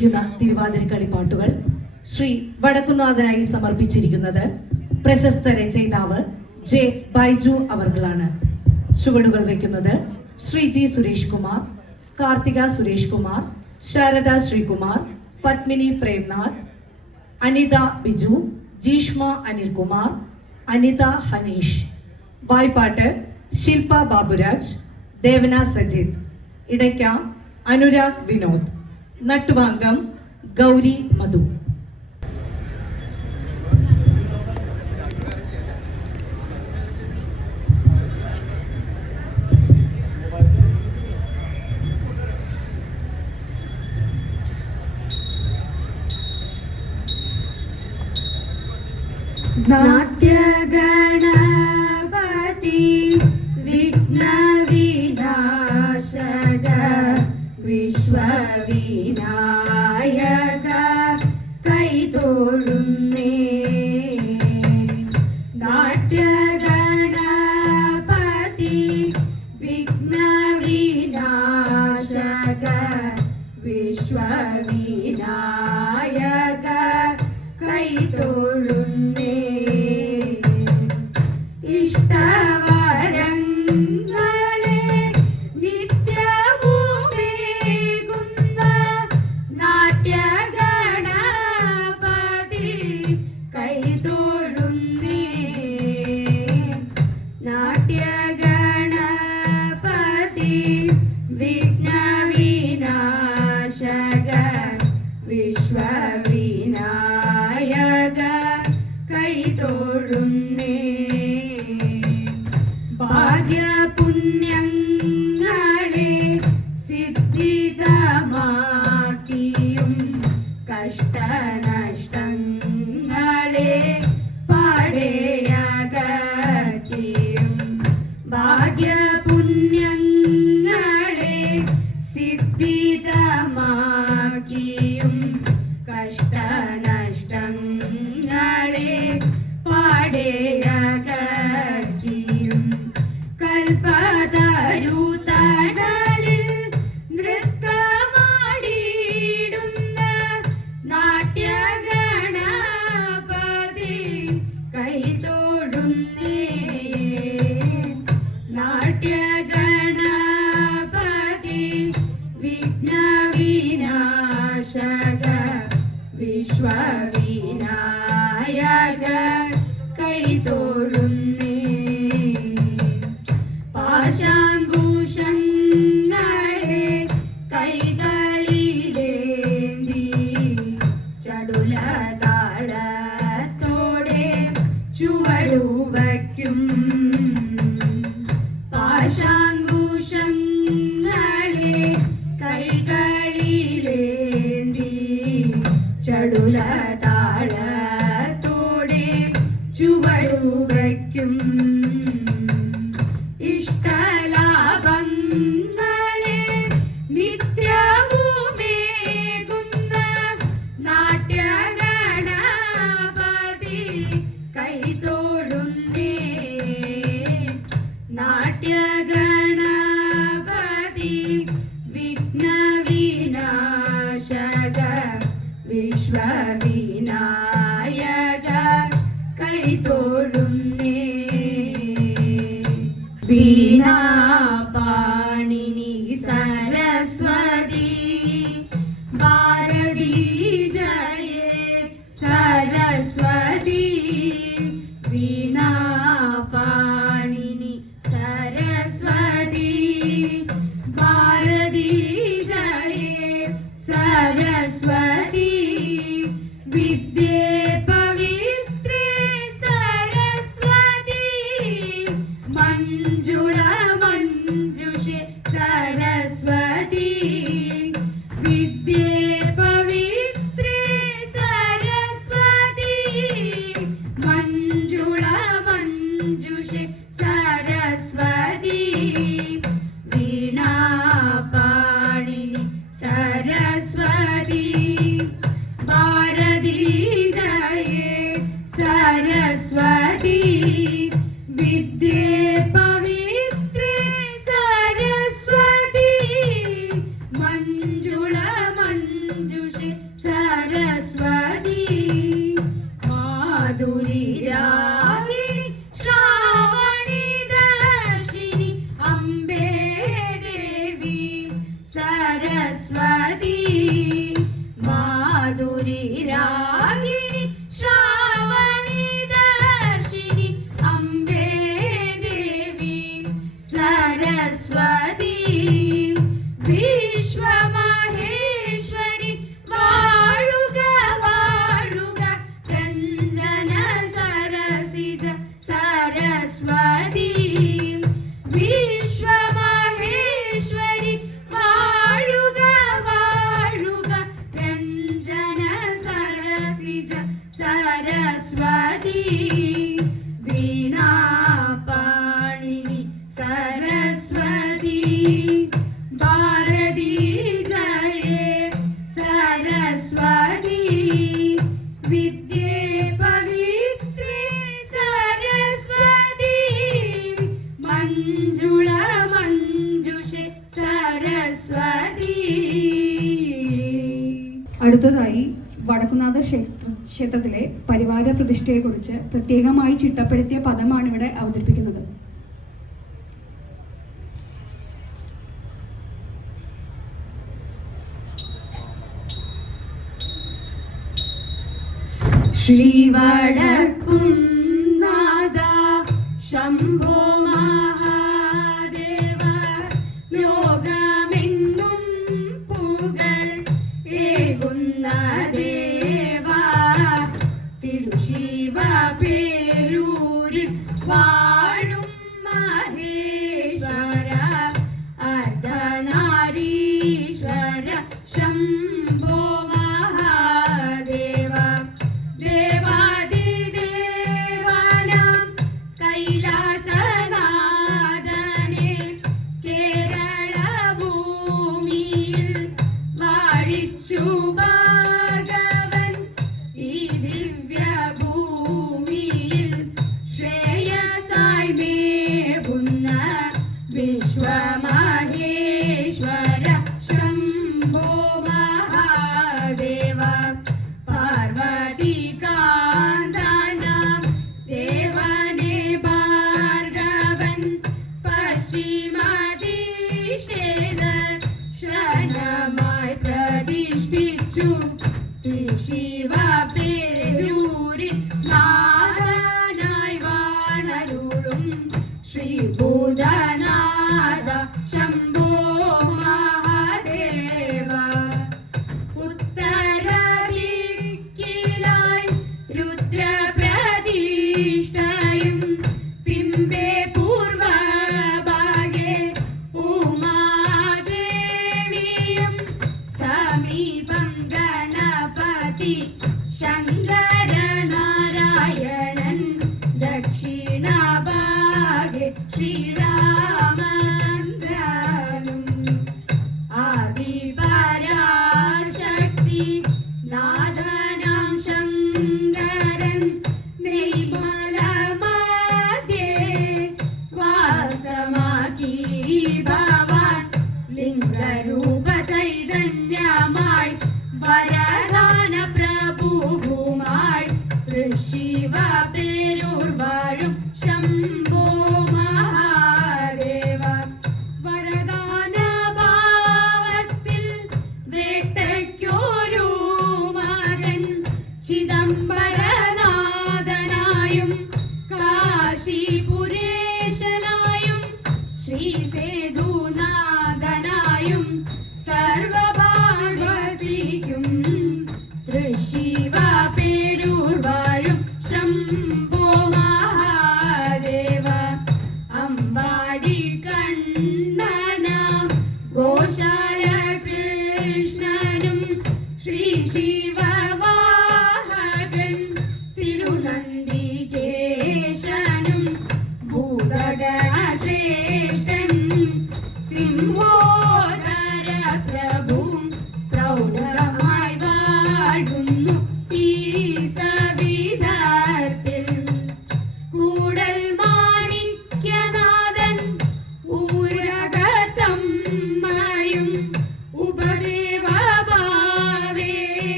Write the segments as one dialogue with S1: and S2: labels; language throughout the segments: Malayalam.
S1: കേട്ടിരിക്കുന്ന തിരുവാതിരക്കളി പാട്ടുകൾ ശ്രീ വടക്കുന്നാഥനായി സമർപ്പിച്ചിരിക്കുന്നത് പ്രശസ്ത രചയിതാവ് ജെ ബൈജു അവർകളാണ്. ചുവടുകൾ വയ്ക്കുന്നത് ശ്രീ ജി സുരേഷ് കുമാർ കാർത്തിക സുരേഷ് കുമാർ ശാരദ ശ്രീകുമാർ പത്മിനി പ്രേംനാഥ് അനിത ബിജു ജീഷ്മ അനിൽകുമാർ അനിത ഹനീഷ്. വായ്പാട്ട് ശില്പ ബാബുരാജ് ദേവന സജിത്. ഇടയ്ക്ക അനുരാഗ് വിനോദ്. നട്ടുവാങ്കം ഗൗരി മധു.
S2: നാട്യഗണപതി വിഘ്നവിനാശക
S3: विश्वविनायक कै तोळु భాగ్య 的人。
S2: ശ്രീവടക്കുന്നാഥ ശംഭോ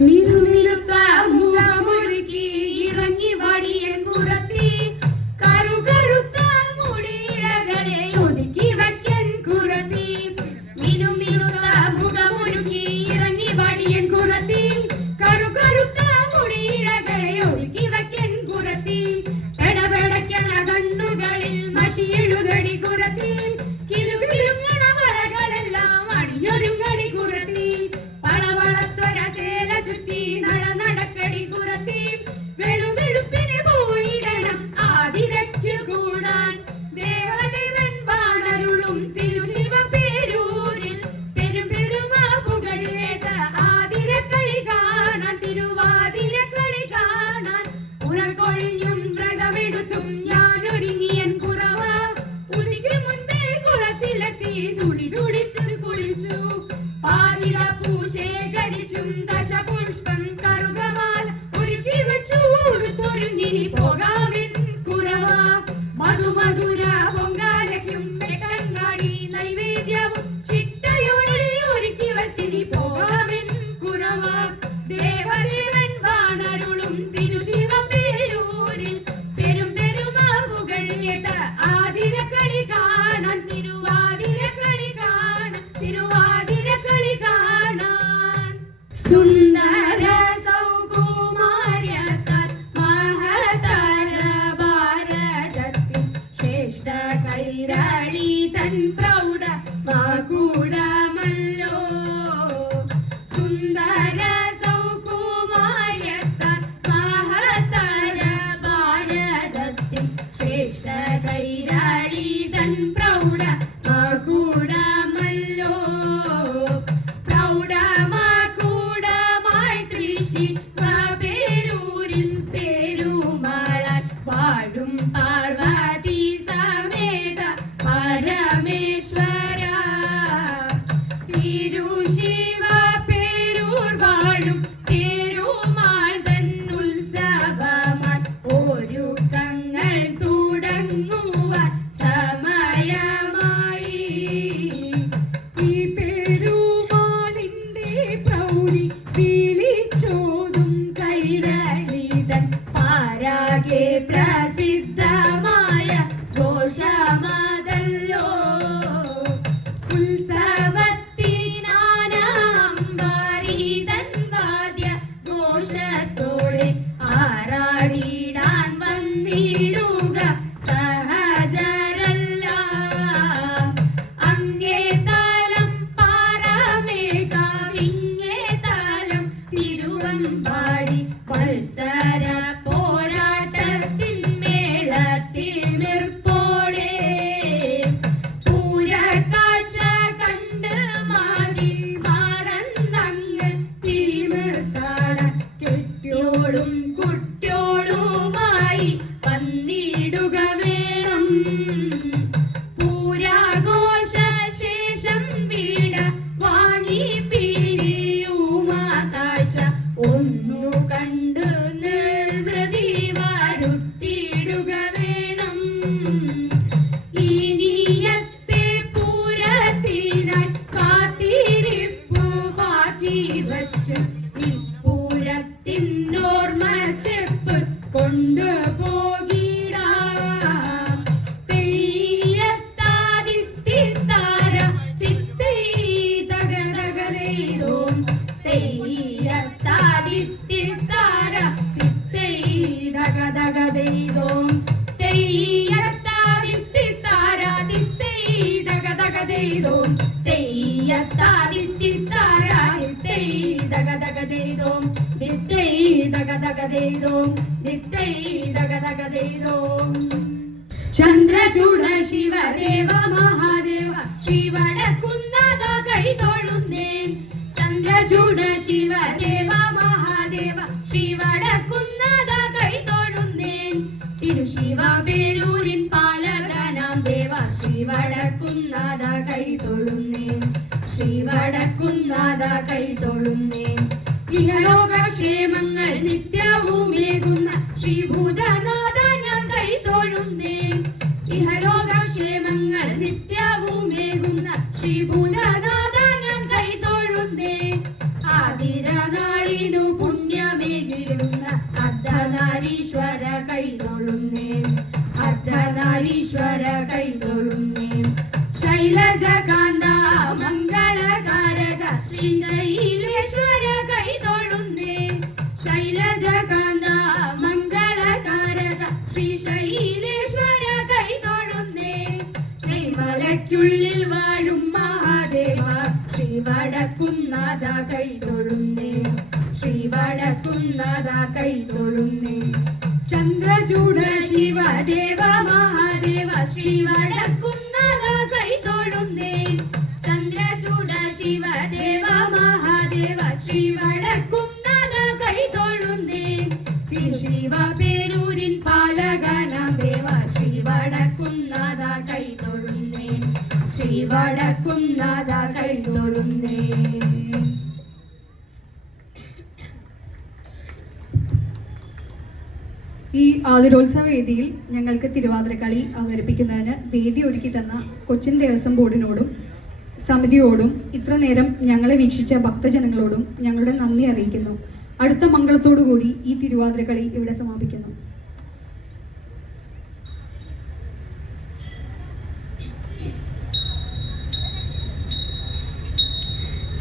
S2: മിനുമിനുത്ത മുഖമൊരുക്കി ഇറങ്ങി വടിയെ കുറത്തി ദേവദേവൻ വാണരുളും ಸಂಸಾರ ദഗദഗദേദോം നിത്യൈ ദഗദഗദേദോം ചന്ദ്രചൂട ശിവദേവ മഹാദേവ ശ്രീവടക്കുന്നത കൈ തൊഴുന്നേൻ ചന്ദ്രചൂട ശിവദേവ മഹാദേവ ശ്രീവടക്കുന്നത കൈ തൊഴുന്നേൻ തിരുശിവ പേരൂരിൻ പാലകനാം ദേവ ശ്രീവടക്കുന്നത കൈ തൊഴുന്നേൻ ശ്രീവടക്കുന്നത കൈ
S3: തൊഴുന്നേൻ ಚಂದದ ಕೈದು തിരോത്സവ വേദിയിൽ ഞങ്ങൾക്ക് തിരുവാതിരക്കളി അവതരിപ്പിക്കുന്നതിന് വേദി ഒരുക്കി തന്ന കൊച്ചിൻ ദേവസ്വം ബോർഡിനോടും സമിതിയോടും ഇത്ര നേരം ഞങ്ങളെ വീക്ഷിച്ച ഭക്തജനങ്ങളോടും ഞങ്ങളുടെ നന്ദി അറിയിക്കുന്നു. അടുത്ത മംഗളത്തോടു കൂടി ഈ തിരുവാതിരക്കളി ഇവിടെ സമാപിക്കുന്നു.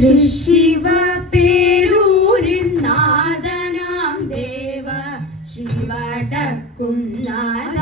S3: ൂരി
S2: പേരൂരിൽ നാദനാം ദേ വടക്കുന്നാരാ